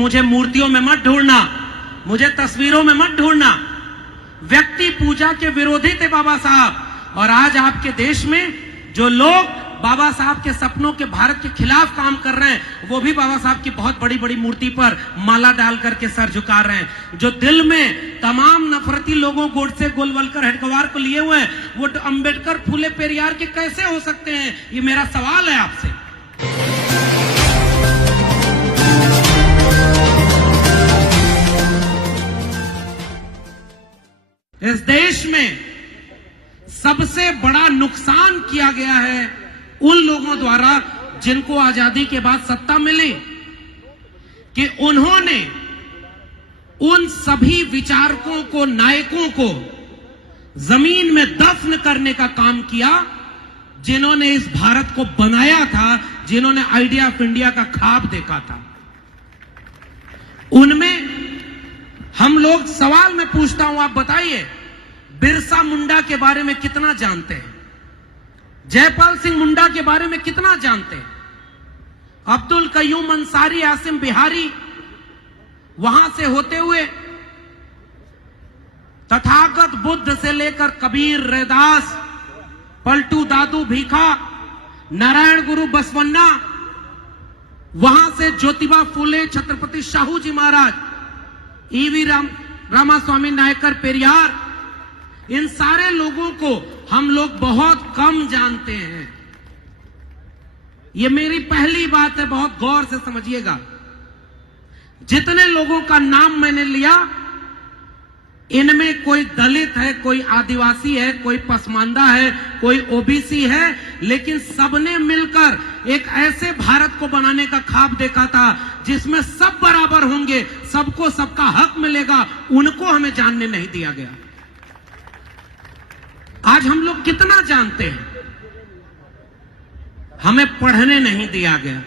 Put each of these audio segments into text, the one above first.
मुझे मूर्तियों में मत ढूंढना, मुझे तस्वीरों में मत ढूंढना। व्यक्ति पूजा के विरोधी थे बाबा साहब, और आज आपके देश में जो लोग बाबा साहब के सपनों के भारत के खिलाफ काम कर रहे हैं, वो भी बाबा साहब की बहुत बड़ी बड़ी मूर्ति पर माला डाल करके सर झुका रहे हैं। जो दिल में तमाम नफरती लोगों, गोडसे, गोलवलकर, हेडगेवार को लिए हुए हैं, वो अंबेडकर, फूले, पेरियार के कैसे हो सकते हैं? ये मेरा सवाल है आपसे। इस देश में सबसे बड़ा नुकसान किया गया है उन लोगों द्वारा जिनको आजादी के बाद सत्ता मिली, कि उन्होंने उन सभी विचारकों को, नायकों को जमीन में दफन करने का काम किया जिन्होंने इस भारत को बनाया था, जिन्होंने आइडिया ऑफ इंडिया का ख्वाब देखा था। उनमें हम लोग, सवाल मैं पूछता हूं, आप बताइए, बिरसा मुंडा के बारे में कितना जानते हैं? जयपाल सिंह मुंडा के बारे में कितना जानते हैं? अब्दुल कयूम अंसारी, आसिम बिहारी, वहां से होते हुए तथागत बुद्ध से लेकर कबीर, रैदास, पलटू दादू भीखा, नारायण गुरु बसवन्ना, वहां से ज्योतिबा फूले, छत्रपति शाहू जी महाराज, ईवी रामास्वामी नायकर, पेरियार, इन सारे लोगों को हम लोग बहुत कम जानते हैं। ये मेरी पहली बात है, बहुत गौर से समझिएगा। जितने लोगों का नाम मैंने लिया, इनमें कोई दलित है, कोई आदिवासी है, कोई पसमानदा है, कोई ओबीसी है, लेकिन सबने मिलकर एक ऐसे भारत को बनाने का ख्वाब देखा था जिसमें सब बराबर होंगे, सबको सबका हक मिलेगा। उनको हमें जानने नहीं दिया गया। आज हम लोग कितना जानते हैं? हमें पढ़ने नहीं दिया गया।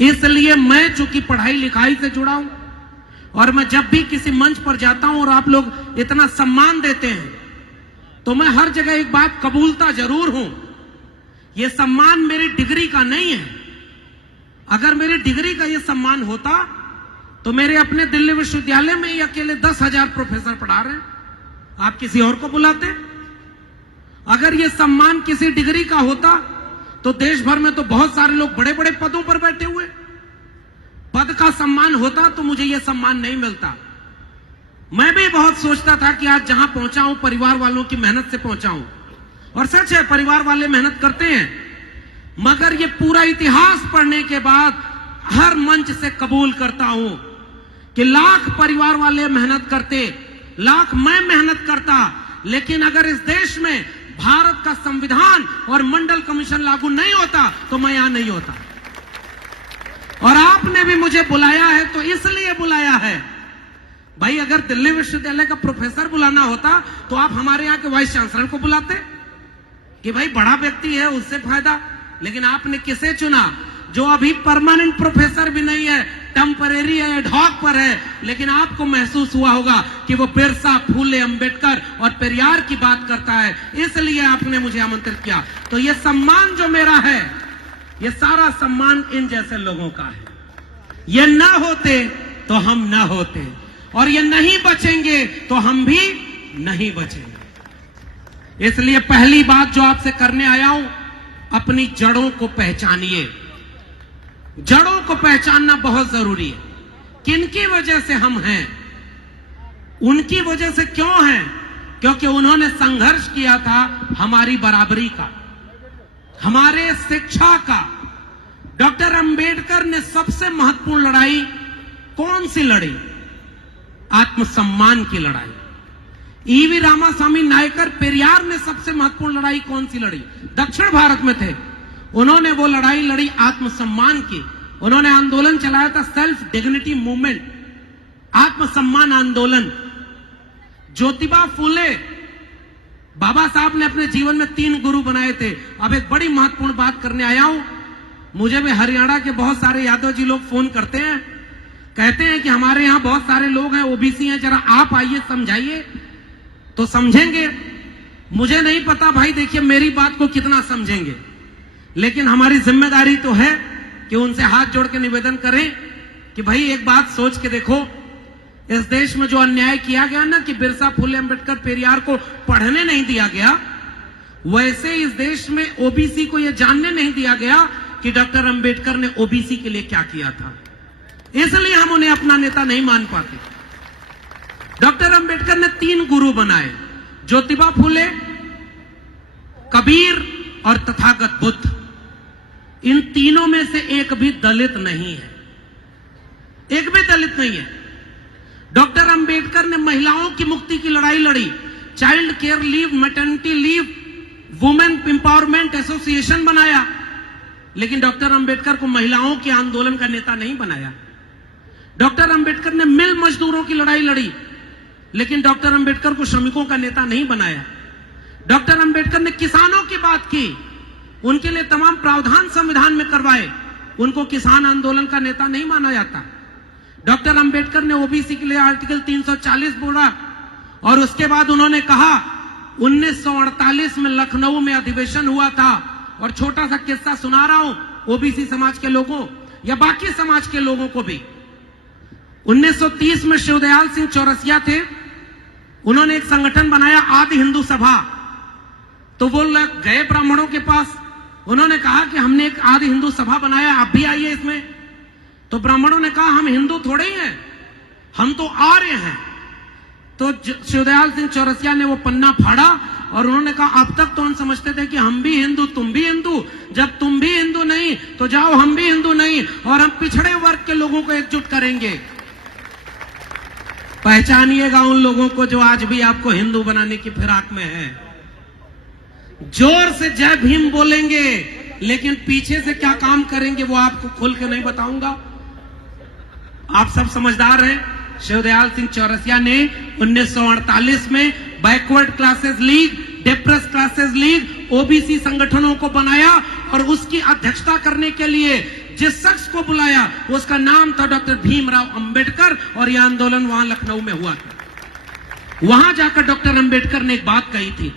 इसलिए मैं चूंकि पढ़ाई लिखाई से जुड़ा हूं, और मैं जब भी किसी मंच पर जाता हूं और आप लोग इतना सम्मान देते हैं, तो मैं हर जगह एक बात कबूलता जरूर हूं, यह सम्मान मेरी डिग्री का नहीं है। अगर मेरी डिग्री का यह सम्मान होता तो मेरे अपने दिल्ली विश्वविद्यालय में ही अकेले 10,000 प्रोफेसर पढ़ा रहे हैं, आप किसी और को बुलाते। अगर यह सम्मान किसी डिग्री का होता तो देश भर में तो बहुत सारे लोग बड़े बड़े पदों पर बैठे हुए। पद का सम्मान होता तो मुझे यह सम्मान नहीं मिलता। मैं भी बहुत सोचता था कि आज जहां पहुंचा हूं, परिवार वालों की मेहनत से पहुंचा हूं, और सच है, परिवार वाले मेहनत करते हैं। मगर यह पूरा इतिहास पढ़ने के बाद हर मंच से कबूल करता हूं कि लाख परिवार वाले मेहनत करते, लाख मैं मेहनत करता, लेकिन अगर इस देश में भारत का संविधान और मंडल कमीशन लागू नहीं होता तो मैं यहां नहीं होता। और आपने भी मुझे बुलाया है तो इसलिए बुलाया है। भाई, अगर दिल्ली विश्वविद्यालय का प्रोफेसर बुलाना होता तो आप हमारे यहां के वाइस चांसलर को बुलाते कि भाई बड़ा व्यक्ति है, उससे फायदा। लेकिन आपने किसे चुना जो अभी परमानेंट प्रोफेसर भी नहीं है, टेम्परेरी है, एडहॉक पर है, लेकिन आपको महसूस हुआ होगा कि वो बिरसा, फूले, अंबेडकर और पेरियार की बात करता है, इसलिए आपने मुझे आमंत्रित किया। तो ये सम्मान जो मेरा है, ये सारा सम्मान इन जैसे लोगों का है। ये ना होते तो हम ना होते, और ये नहीं बचेंगे तो हम भी नहीं बचेंगे। इसलिए पहली बात जो आपसे करने आया हूं, अपनी जड़ों को पहचानिए। जड़ों को पहचानना बहुत जरूरी है। किनकी वजह से हम हैं, उनकी वजह से क्यों हैं? क्योंकि उन्होंने संघर्ष किया था हमारी बराबरी का, हमारे शिक्षा का। डॉक्टर अंबेडकर ने सबसे महत्वपूर्ण लड़ाई कौन सी लड़ी? आत्मसम्मान की लड़ाई। ईवी रामास्वामी नायकर, पेरियार ने सबसे महत्वपूर्ण लड़ाई कौन सी लड़ी? दक्षिण भारत में थे, उन्होंने वो लड़ाई लड़ी आत्मसम्मान की। उन्होंने आंदोलन चलाया था सेल्फ डिग्निटी मूवमेंट, आत्मसम्मान आंदोलन। ज्योतिबा फूले, बाबा साहब ने अपने जीवन में 3 गुरु बनाए थे। अब एक बड़ी महत्वपूर्ण बात करने आया हूं। मुझे भी हरियाणा के बहुत सारे यादव जी लोग फोन करते हैं, कहते हैं कि हमारे यहां बहुत सारे लोग हैं, ओबीसी हैं, जरा आप आइए समझाइए। तो समझेंगे, मुझे नहीं पता भाई, देखिए मेरी बात को कितना समझेंगे, लेकिन हमारी जिम्मेदारी तो है कि उनसे हाथ जोड़ के निवेदन करें कि भाई एक बात सोच के देखो, इस देश में जो अन्याय किया गया ना कि बिरसा फुले अंबेडकर पेरियार को पढ़ने नहीं दिया गया, वैसे इस देश में ओबीसी को यह जानने नहीं दिया गया कि डॉक्टर अंबेडकर ने ओबीसी के लिए क्या किया था। इसलिए हम उन्हें अपना नेता नहीं मान पाते। डॉक्टर अंबेडकर ने 3 गुरु बनाए, ज्योतिबा फुले, कबीर और तथागत बुद्ध। इन तीनों में से एक भी दलित नहीं है, एक भी दलित नहीं है। डॉक्टर अंबेडकर ने महिलाओं की मुक्ति की लड़ाई लड़ी, child care leave, maternity leave, women empowerment association बनाया, लेकिन डॉक्टर अंबेडकर को महिलाओं के आंदोलन का नेता नहीं बनाया। डॉक्टर अंबेडकर ने मिल मजदूरों की लड़ाई लड़ी, लेकिन डॉक्टर अंबेडकर को श्रमिकों का नेता नहीं बनाया। डॉक्टर अंबेडकर ने किसानों की बात की, उनके लिए तमाम प्रावधान संविधान में करवाए, उनको किसान आंदोलन का नेता नहीं माना जाता। डॉक्टर अंबेडकर ने ओबीसी के लिए आर्टिकल 340 बोला, और उसके बाद उन्होंने कहा 1948 में लखनऊ में अधिवेशन हुआ था, और छोटा सा किस्सा सुना रहा हूं ओबीसी समाज के लोगों या बाकी समाज के लोगों को भी। 1930 में शिवदयाल सिंह चौरसिया थे, उन्होंने एक संगठन बनाया आदि हिंदू सभा। तो वो लोग गए ब्राह्मणों के पास, उन्होंने कहा कि हमने एक आदि हिंदू सभा बनाया, आप भी आइए इसमें। तो ब्राह्मणों ने कहा हम हिंदू थोड़े ही हैं, हम तो आर्य हैं। तो शिवदयाल सिंह चौरसिया ने वो पन्ना फाड़ा और उन्होंने कहा अब तक तो हम समझते थे कि हम भी हिंदू तुम भी हिंदू, जब तुम भी हिंदू नहीं तो जाओ हम भी हिंदू नहीं, और हम पिछड़े वर्ग के लोगों को एकजुट करेंगे। पहचानिएगा उन लोगों को जो आज भी आपको हिंदू बनाने की फिराक में है। जोर से जय भीम बोलेंगे, लेकिन पीछे से क्या काम करेंगे वो आपको खुल के नहीं बताऊंगा। आप सब समझदार हैं। शिवदयाल सिंह चौरसिया ने 1948 में backward classes league, depress classes league, OBC संगठनों को बनाया, और उसकी अध्यक्षता करने के लिए जिस शख्स को बुलाया उसका नाम था डॉक्टर भीमराव अंबेडकर, और यह आंदोलन वहां लखनऊ में हुआ था। वहां जाकर डॉक्टर अंबेडकर ने एक बात कही थी,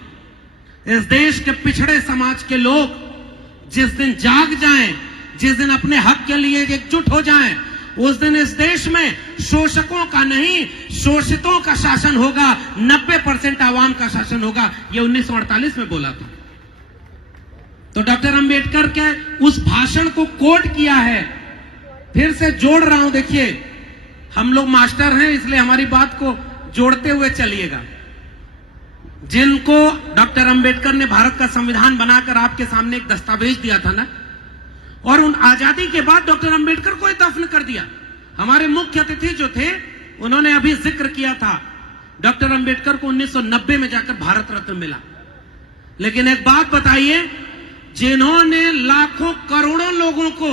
इस देश के पिछड़े समाज के लोग जिस दिन जाग जाएं, जिस दिन अपने हक के लिए एकजुट हो जाएं, उस दिन इस देश में शोषकों का नहीं शोषितों का शासन होगा, 90% आवाम का शासन होगा। यह 1948 में बोला था। तो डॉक्टर अंबेडकर के उस भाषण को कोट किया है, फिर से जोड़ रहा हूं। देखिए हम लोग मास्टर हैं, इसलिए हमारी बात को जोड़ते हुए चलिएगा। जिनको डॉक्टर अंबेडकर ने भारत का संविधान बनाकर आपके सामने एक दस्तावेज दिया था ना, और उन आजादी के बाद डॉक्टर अंबेडकर को ही दफन कर दिया। हमारे मुख्य अतिथि जो थे उन्होंने अभी जिक्र किया था, डॉक्टर अंबेडकर को 1990 में जाकर भारत रत्न मिला। लेकिन एक बात बताइए, जिन्होंने लाखों करोड़ों लोगों को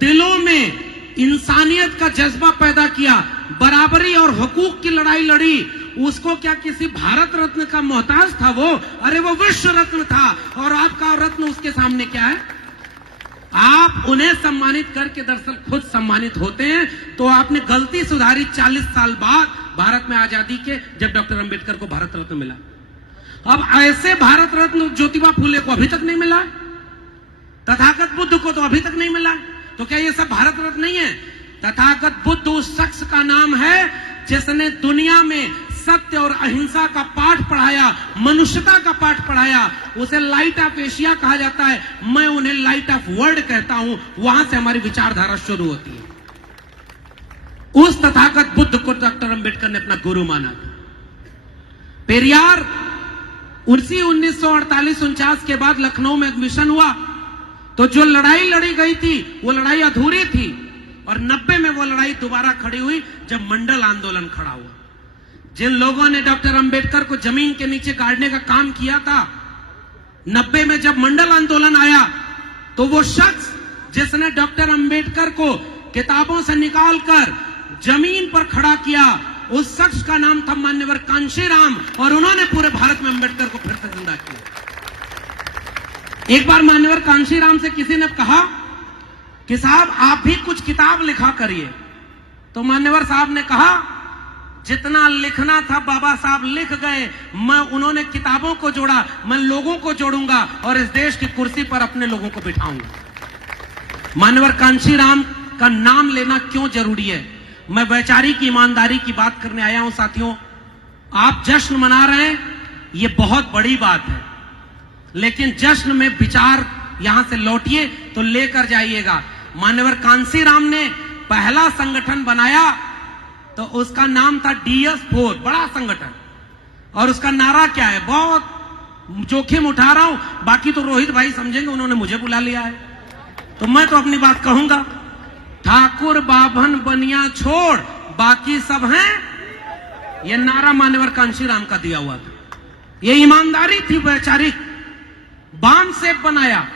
दिलों में इंसानियत का जज्बा पैदा किया, बराबरी और हुकूक की लड़ाई लड़ी, उसको क्या किसी भारत रत्न का मोहताज था वो? अरे वो विश्व रत्न था, और आपका रत्न उसके सामने क्या है? आप उन्हें सम्मानित करके दरअसल खुद सम्मानित होते हैं। तो आपने गलती सुधारी 40 साल बाद भारत में आजादी के, जब डॉक्टर अंबेडकर को भारत रत्न मिला। अब ऐसे भारत रत्न ज्योतिबा फुले को अभी तक नहीं मिला, तथागत बुद्ध को तो अभी तक नहीं मिला। तो क्या ये सब भारत रत्न नहीं है? तथागत बुद्ध उस शख्स का नाम है जिसने दुनिया में सत्य और अहिंसा का पाठ पढ़ाया, मनुष्यता का पाठ पढ़ाया। उसे लाइट ऑफ एशिया कहा जाता है, मैं उन्हें लाइट ऑफ वर्ल्ड कहता हूं। वहां से हमारी विचारधारा शुरू होती है। उस तथागत बुद्ध को डॉक्टर अंबेडकर ने अपना गुरु माना। पेरियार उसी 1948-49 के बाद लखनऊ में एडमिशन हुआ, तो जो लड़ाई लड़ी गई थी वो लड़ाई अधूरी थी, और 90 में वो लड़ाई दोबारा खड़ी हुई जब मंडल आंदोलन खड़ा हुआ। जिन लोगों ने डॉक्टर अंबेडकर को जमीन के नीचे गाड़ने का काम किया था, 90 में जब मंडल आंदोलन आया, तो वो शख्स जिसने डॉक्टर अंबेडकर को किताबों से निकालकर जमीन पर खड़ा किया, उस शख्स का नाम था मान्यवर कांशीराम, और उन्होंने पूरे भारत में अंबेडकर को फिर से जिंदा किया। एक बार मान्यवर कांशीराम से किसी ने कहा कि साहब आप भी कुछ किताब लिखा करिए। तो मान्यवर साहब ने कहा जितना लिखना था बाबा साहब लिख गए, मैं उन्होंने किताबों को जोड़ा, मैं लोगों को जोड़ूंगा और इस देश की कुर्सी पर अपने लोगों को बिठाऊंगा। मान्यवर कांशीराम का नाम लेना क्यों जरूरी है। मैं वैचारिक ईमानदारी की बात करने आया हूं साथियों। आप जश्न मना रहे हैं, ये बहुत बड़ी बात है, लेकिन जश्न में विचार यहां से लौटिए तो लेकर जाइएगा। मान्यवर कांसीराम ने पहला संगठन बनाया तो उसका नाम था DS4, बड़ा संगठन, और उसका नारा क्या है, बहुत जोखिम उठा रहा हूं, बाकी तो रोहित भाई समझेंगे, उन्होंने मुझे बुला लिया है तो मैं तो अपनी बात कहूंगा। ठाकुर बाभन बनिया छोड़ बाकी सब हैं, यह नारा मान्यवर कांशीराम का दिया हुआ था। यह ईमानदारी थी वैचारिक। बाम सेप बनाया,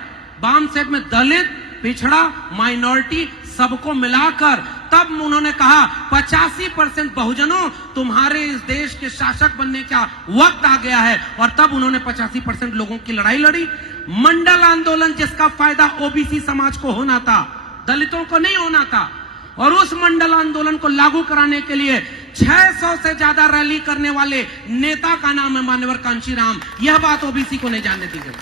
बाम सेप में दलित, पिछड़ा, माइनॉरिटी सबको मिलाकर तब उन्होंने कहा 85% बहुजनों तुम्हारे इस देश के शासक बनने का वक्त आ गया है, और तब उन्होंने 85% लोगों की लड़ाई लड़ी। मंडल आंदोलन जिसका फायदा ओबीसी समाज को होना था, दलितों को नहीं होना था, और उस मंडल आंदोलन को लागू कराने के लिए 600 से ज्यादा रैली करने वाले नेता का नाम है मान्यवर कांशीराम। यह बात ओबीसी को नहीं जानने दी गई।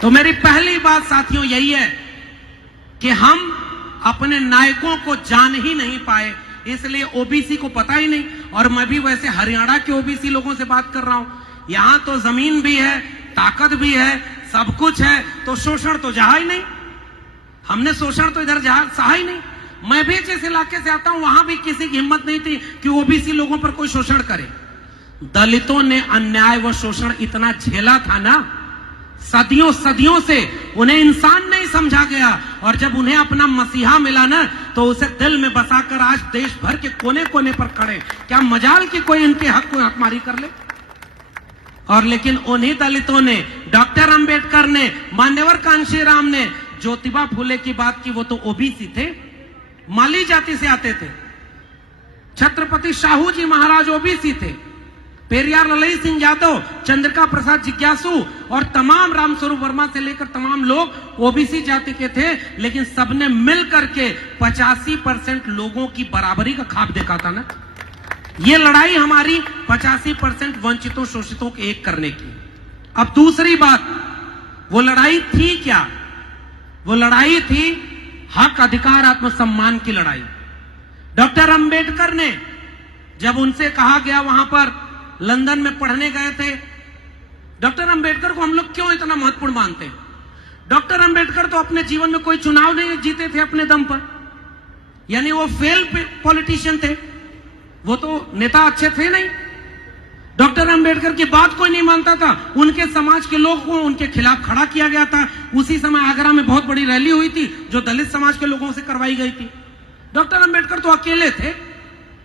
तो मेरी पहली बात साथियों यही है कि हम अपने नायकों को जान ही नहीं पाए, इसलिए ओबीसी को पता ही नहीं। और मैं भी वैसे हरियाणा के ओबीसी लोगों से बात कर रहा हूं, यहां तो जमीन भी है, ताकत भी है, सब कुछ है, तो शोषण तो जहा ही नहीं। हमने शोषण तो इधर सहा ही नहीं। मैं भी जिस इलाके से आता हूं वहां भी किसी की हिम्मत नहीं थी कि ओबीसी लोगों पर कोई शोषण करे। दलितों ने अन्याय व शोषण इतना झेला था ना, सदियों सदियों से उन्हें इंसान नहीं समझा गया, और जब उन्हें अपना मसीहा मिला ना तो उसे दिल में बसाकर आज देश भर के कोने कोने पर खड़े। क्या मजाल कि कोई इनके हक को हकमारी कर ले। और लेकिन उन्हीं दलितों ने, डॉक्टर अंबेडकर ने, मान्यवर कांशीराम ने ज्योतिबा फुले की बात की। वो तो ओबीसी थे, माली जाति से आते थे। छत्रपति शाहू जी महाराज ओबीसी थे। पेरियार ललई सिंह यादव, चंद्रिका प्रसाद जिज्ञासु और तमाम रामस्वरूप वर्मा से लेकर तमाम लोग ओबीसी जाति के थे, लेकिन सबने मिलकर के 85% लोगों की बराबरी का ख्वाब देखा था ना। ये लड़ाई हमारी 85% वंचितों शोषितों के एक करने की। अब दूसरी बात, वो लड़ाई थी क्या? वो लड़ाई थी हक, अधिकार, आत्मसम्मान की लड़ाई। डॉक्टर अंबेडकर ने, जब उनसे कहा गया, वहां पर लंदन में पढ़ने गए थे, डॉक्टर अंबेडकर को हम लोग क्यों इतना महत्वपूर्ण मानते हैं? डॉक्टर अंबेडकर तो अपने जीवन में कोई चुनाव नहीं जीते थे अपने दम पर, यानी वो फेल पॉलिटिशियन थे, वो तो नेता अच्छे थे नहीं। डॉक्टर अंबेडकर की बात कोई नहीं मानता था, उनके समाज के लोग को उनके खिलाफ खड़ा किया गया था। उसी समय आगरा में बहुत बड़ी रैली हुई थी जो दलित समाज के लोगों से करवाई गई थी। डॉक्टर अंबेडकर तो अकेले थे,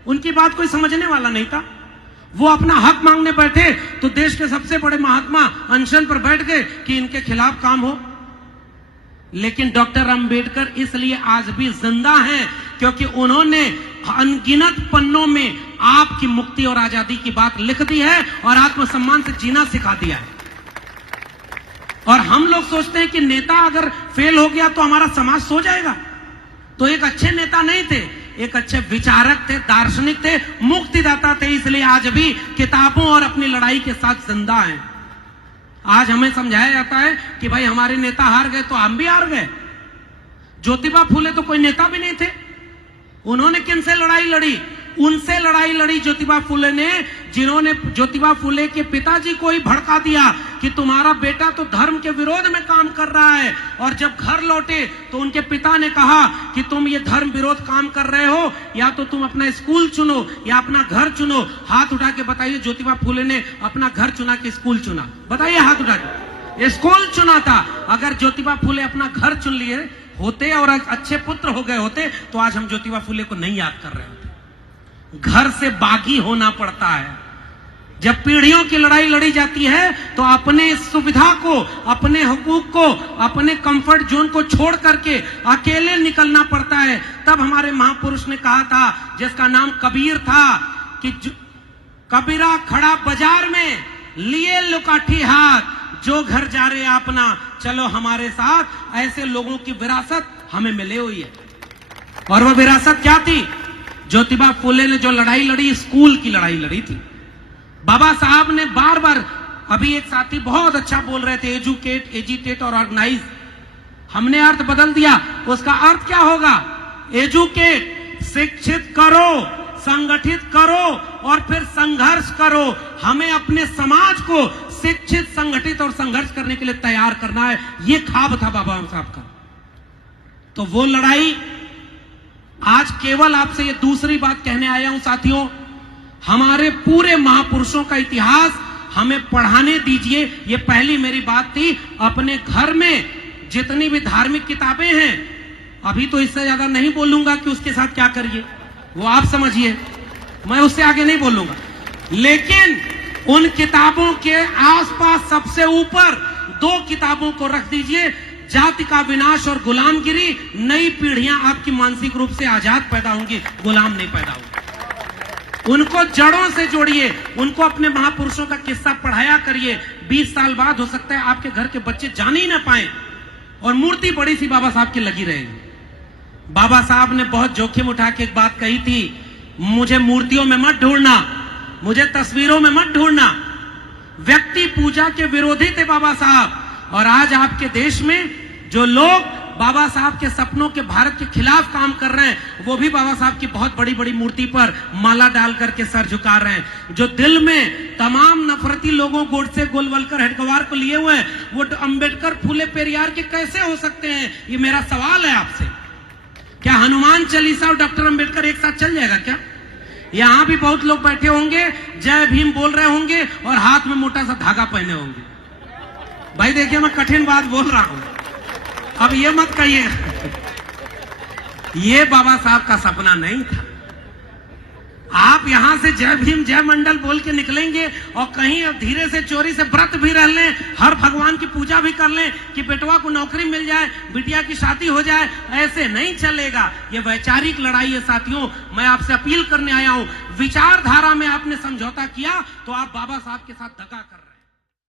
उनकी बात कोई समझने वाला नहीं था। वो अपना हक मांगने बैठे तो देश के सबसे बड़े महात्मा अनशन पर बैठ गए कि इनके खिलाफ काम हो। लेकिन डॉक्टर अंबेडकर इसलिए आज भी जिंदा हैं क्योंकि उन्होंने अनगिनत पन्नों में आपकी मुक्ति और आजादी की बात लिख दी है और आत्मसम्मान से जीना सिखा दिया है। और हम लोग सोचते हैं कि नेता अगर फेल हो गया तो हमारा समाज सो जाएगा। तो एक अच्छे नेता नहीं थे, एक अच्छे विचारक थे, दार्शनिक थे, मुक्तिदाता थे, इसलिए आज भी किताबों और अपनी लड़ाई के साथ जिंदा हैं। आज हमें समझाया जाता है कि भाई हमारे नेता हार गए तो हम भी हार गए। ज्योतिबा फुले तो कोई नेता भी नहीं थे, उन्होंने किन से लड़ाई लड़ी? उनसे लड़ाई लड़ी ज्योतिबा फुले ने, जिन्होंने ज्योतिबा फुले के पिताजी को ही भड़का दिया कि तुम्हारा बेटा तो धर्म के विरोध में काम कर रहा है। और जब घर लौटे तो उनके पिता ने कहा कि तुम ये धर्म विरोध काम कर रहे हो, या तो तुम अपना स्कूल चुनो या अपना घर चुनो। हाथ उठा के बताइए, ज्योतिबा फुले ने अपना घर चुना कि स्कूल चुना? बताइए हाथ उठा के। स्कूल चुना था। अगर ज्योतिबा फुले अपना घर चुन लिए होते और अच्छे पुत्र हो गए होते तो आज हम ज्योतिबा फुले को नहीं याद कर रहे होते। घर से बागी होना पड़ता है। जब पीढ़ियों की लड़ाई लड़ी जाती है तो अपने सुविधा को, अपने हुकूक को, अपने कंफर्ट जोन को छोड़ करके अकेले निकलना पड़ता है। तब हमारे महापुरुष ने कहा था, जिसका नाम कबीर था, कि कबीरा खड़ा बाजार में लिए लुकाठी हाथ, जो घर जा रहे अपना चलो हमारे साथ। ऐसे लोगों की विरासत हमें मिली हुई है। और वह विरासत क्या थी? ज्योतिबा फुले ने जो लड़ाई लड़ी, स्कूल की लड़ाई लड़ी थी। बाबा साहब ने बार बार, अभी एक साथी बहुत अच्छा बोल रहे थे, एजुकेट, एजिटेट और ऑर्गेनाइज। हमने अर्थ बदल दिया। उसका अर्थ क्या होगा? एजुकेट, शिक्षित करो, संगठित करो और फिर संघर्ष करो। हमें अपने समाज को शिक्षित, संगठित और संघर्ष करने के लिए तैयार करना है। ये ख्वाब था बाबा साहब का। तो वो लड़ाई आज केवल आपसे ये दूसरी बात कहने आया हूं साथियों, हमारे पूरे महापुरुषों का इतिहास हमें पढ़ाने दीजिए। ये पहली मेरी बात थी। अपने घर में जितनी भी धार्मिक किताबें हैं, अभी तो इससे ज्यादा नहीं बोलूंगा कि उसके साथ क्या करिए, वो आप समझिए, मैं उससे आगे नहीं बोलूंगा। लेकिन उन किताबों के आसपास सबसे ऊपर 2 किताबों को रख दीजिए, जाति का विनाश और गुलामगिरी। नई पीढ़ियां आपकी मानसिक रूप से आजाद पैदा होंगी, गुलाम नहीं पैदा होंगी। उनको जड़ों से जोड़िए, उनको अपने महापुरुषों का किस्सा पढ़ाया करिए। 20 साल बाद हो सकता है आपके घर के बच्चे जान ही ना पाए और मूर्ति बड़ी सी बाबा साहब की लगी रहेगी। बाबा साहब ने बहुत जोखिम उठा के एक बात कही थी, मुझे मूर्तियों में मत ढूंढना, मुझे तस्वीरों में मत ढूंढना। व्यक्ति पूजा के विरोधी थे बाबा साहब। और आज आपके देश में जो लोग बाबा साहब के सपनों के भारत के खिलाफ काम कर रहे हैं, वो भी बाबा साहब की बहुत बड़ी बड़ी मूर्ति पर माला डाल करके सर झुका रहे हैं। जो दिल में तमाम नफरती लोगों, गोडसे, गोलवलकर, हेडगेवार को लिए हुए हैं, वो अंबेडकर, फूले पेरियार के कैसे हो सकते हैं? ये मेरा सवाल है आपसे। क्या हनुमान चालीसा और डॉक्टर अंबेडकर एक साथ चल जाएगा क्या? यहां भी बहुत लोग बैठे होंगे, जय भीम बोल रहे होंगे और हाथ में मोटा सा धागा पहने होंगे। भाई देखिए, मैं कठिन बात बोल रहा हूं, अब ये मत कहिएगा। ये बाबा साहब का सपना नहीं था। आप यहां से जय भीम, जय मंडल बोल के निकलेंगे और कहीं अब धीरे से चोरी से व्रत भी रह लें, हर भगवान की पूजा भी कर लें कि बेटवा को नौकरी मिल जाए, बिटिया की शादी हो जाए, ऐसे नहीं चलेगा। ये वैचारिक लड़ाई है साथियों। मैं आपसे अपील करने आया हूं, विचारधारा में आपने समझौता किया तो आप बाबा साहब के साथ धक्का कर रहे हैं।